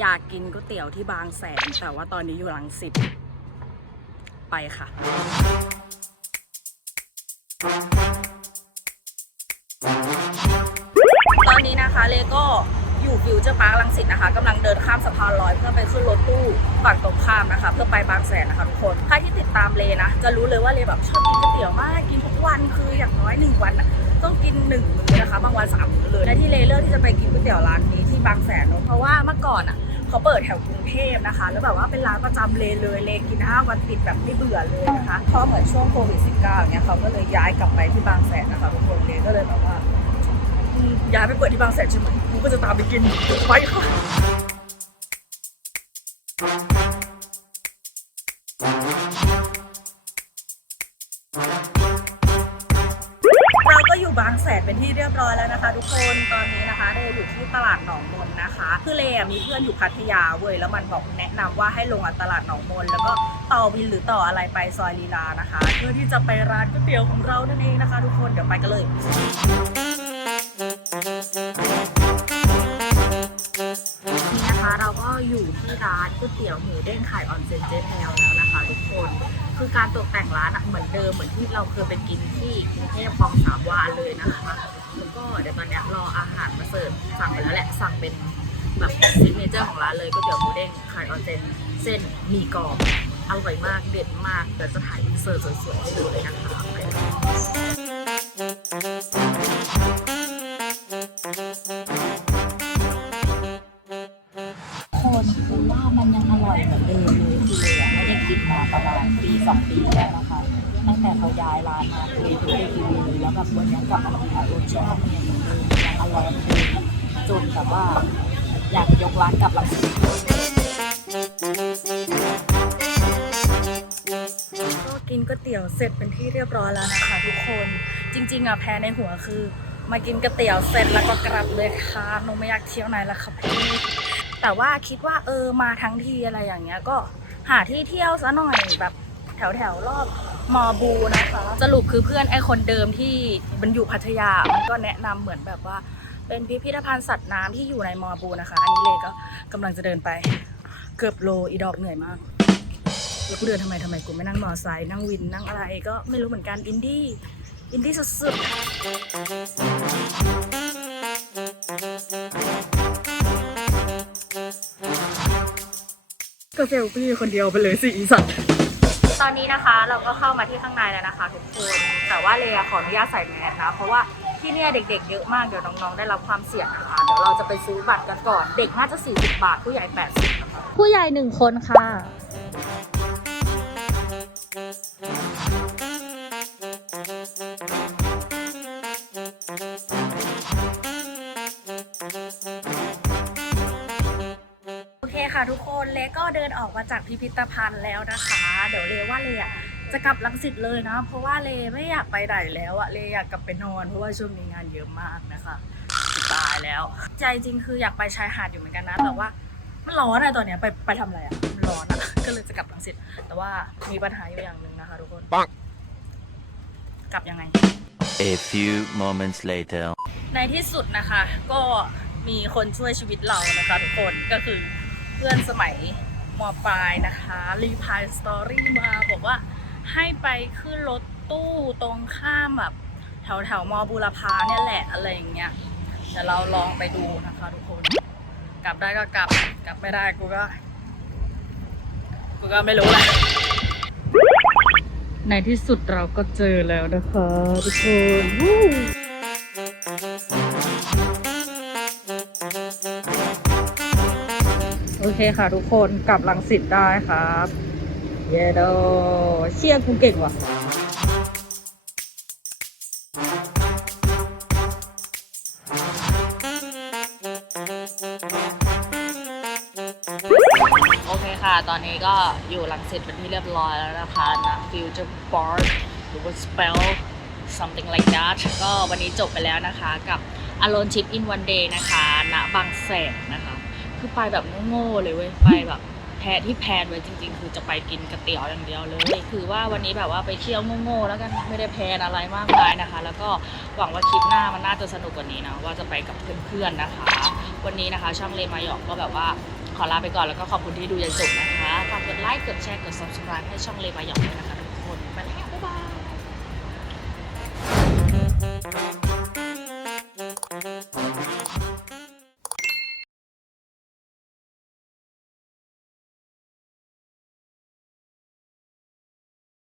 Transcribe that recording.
อยากกินก๋วยเตี๋ยวที่บางแสนแต่ว่าตอนนี้อยู่รังสิตไปค่ะตอนนี้นะคะเลก็อยู่ฟิวเจอร์พาร์ครังสิตนะคะกำลังเดินข้ามสะพานลอยเพื่อไปขึ้นรถตู้ฝั่งตรงข้ามนะคะเพื่อไปบางแสนนะคะทุกคนใครที่ติดตามเลนะจะรู้เลยว่าเลแบบชอบกินก๋วยเตี๋ยวมากกินทุกวันคืออย่างน้อย1 วันต้องกิน1 มื้อนะคะบางวัน3 มื้อเลยและที่เลเลือกที่จะไปกินก๋วยเตี๋ยวร้านนี้ที่บางแสนเพราะว่าเมื่อก่อนเขาเปิดแถวกรุงเทพนะคะแล้วแบบว่าเป็นร้านประจำเลเลยเลกิน5 วันติดแบบไม่เบื่อเลยนะคะพอเหมือนช่วงโควิด -19 เนี่ยเขาก็เลยย้ายกลับไปที่บางแสนนะคะทุกคนเลก็เลยแบบว่าย้ายไปเปิดที่บางแสนใช่ไหมกูก็จะตามไปกินไปค่ะเราก็อยู่บางแสนเป็นที่เรียบร้อยแล้วนะคะทุกคนตอนนี้นะคะเราอยู่ที่ตลาดหนองมนนะคะคือเลมีเพื่อนอยู่พัทยาเว้ยแล้วมันบอกแนะนำว่าให้ลงตลาดหนองมนแล้วก็ต่อวินหรือต่ออะไรไปซอยลีลานะคะเพื่อที่จะไปร้านก๋วยเตี๋ยวของเรานั่นเองนะคะทุกคนเดี๋ยวไปกันเลยนี่นะคะเราก็อยู่ที่ร้านก๋วยเตี๋ยวหมูเด้งไข่ออนเซนเจ๊แพลวแล้วนะคะทุกคนคือการตกแต่งร้านเหมือนเดิมเหมือนที่เราเคยไปกินที่กรุงเทพคลองสามวาเลยนะคะแล้วก็เดี๋ยวตอนนี้รออาหารมาเสิร์ฟสั่งไปแล้วแหละสั่งเป็นแบบซิกเนเจอร์ของร้านเลยก๋วยเตี๋ยวหมูเด้งไข่ออนเซนเส้นหมี่กรอบอร่อยมากเด็ดมากเดี๋ยวจะถ่ายอินเสิร์ตสวยๆให้ดูเลยนะคะคนคือว่ามันยังอร่อยเหมือนเดิมเลยคือเลยไม่ได้กินมาประมาณ1 ปี2 ปีแล้วนะคะตั้งแต่เขาย้ายร้านมาคือไม่ได้กินเลยแล้วแบบวันนี้กลับมากินรสชาติมันยังเหมือนเดิมยังอร่อยเหมือนเดิมจนแบบว่าอยากยกร้านกลับรังสิตก็กินก๋วยเตี๋ยวเสร็จเป็นที่เรียบร้อยแล้วนะคะทุกคนจริงๆแพ้ในหัวคือมากินก๋วยเตี๋ยวเสร็จแล้วก็กลับเลยค่ะหนูไม่อยากเที่ยวไหนแล้วค่ะพี่แต่ว่าคิดว่ามาทั้งทีอะไรอย่างเงี้ยก็หาที่เที่ยวซะหน่อยแบบแถวรอบมอบูนะคะสรุปคือเพื่อนไอคนเดิมที่มันอยู่พัทยามันก็แนะนำเหมือนแบบว่าเป็นพิพิธภัณฑ์สัตว์น้ำที่อยู่ในมอบูนะคะอันนี้เลยก็กำลังจะเดินไปเกือบโลอีดอกเหนื่อยมากแล้วกูเดินทำไมกูไม่นั่งมอไซค์นั่งวินนั่งอะไรก็ไม่รู้เหมือนกันอินดี้สุดๆก็เซลฟี่คนเดียวไปเลยสิอีสัตว์ตอนนี้นะคะเราก็เข้ามาที่ข้างในแล้วนะคะทุกคนแต่ว่าเลยขออนุญาตใส่แมสนะเพราะว่าที่นี่เด็กๆเยอะมากเดี๋ยวน้องๆได้รับความเสี่ยงนะคะเดี๋ยวเราจะไปซื้อบัตรกันก่อนเด็กน่าจะ40 บาทผู้ใหญ่80นะคะผู้ใหญ่1 คนค่ะโอเคค่ะทุกคนเลก็เดินออกมาจากพิพิธภัณฑ์แล้วนะคะเดี๋ยวเลว่าเลจะกลับรังสิตเลยนะเพราะว่าเลไม่อยากไปไหนแล้วเลอยากกลับไปนอนเพราะว่าช่วงนี้งานเยอะมากนะคะตายแล้วใจจริงคืออยากไปชายหาดอยู่เหมือนกันนะแต่ว่ามันร้อนตอนนี้ไปทำอะไรมันร้อนก็เลยจะกลับรังสิตแต่ว่ามีปัญหาอยู่อย่างหนึ่งนะคะทุกคนกลับยังไง A few moments later ในที่สุดนะคะก็มีคนช่วยชีวิตเรานะคะทุกคนก็คือเพื่อนสมัยม.ปลายนะคะรีพายสตอรี่มาบอกว่าให้ไปขึ้นรถตู้ตรงข้ามแบบแถวม.บูรพาเนี่ยแหละอะไรอย่างเงี้ยเดี๋ยวเราลองไปดูนะคะทุกคนกลับได้ก็กลับไม่ได้กูก็ไม่รู้แหละในที่สุดเราก็เจอแล้วนะคะทุกคนโอเคค่ะทุกคนกลับรังสิตได้ครับเยโดเชี่ยกูเก่งว่ะโอเคค่ะตอนนี้ก็อยู่รังสิตเป็นที่เรียบร้อยแล้วนะคะนะ Future Park หรือว่า Spell something like that ก็วันนี้จบไปแล้วนะคะกับ Alone Trip in One Day นะคะณบางแสนนะคะคือไปแบบโง่ๆเลยเว้ยไปแบบที่แพลนไว้จริงๆคือจะไปกินก๋วยเตี๋ยวอย่างเดียวเลยคือว่าวันนี้แบบว่าไปเที่ยวโง่ๆแล้วกันไม่ได้แพลนอะไรมากมายนะคะแล้วก็หวังว่าคลิปหน้ามันน่าจะสนุกกว่านี้นะว่าจะไปกับเพื่อนๆนะคะวันนี้นะคะช่างเลมาหยอกก็แบบว่า ขอลาไปก่อนแล้วก็ขอบคุณที่ดูยันจบนะคะฝากกดไลค์กดแชร์กด subscribe ให้ช่องเลบายองด้วยนะคะทุกคนไปแล้วบ๊ายบาย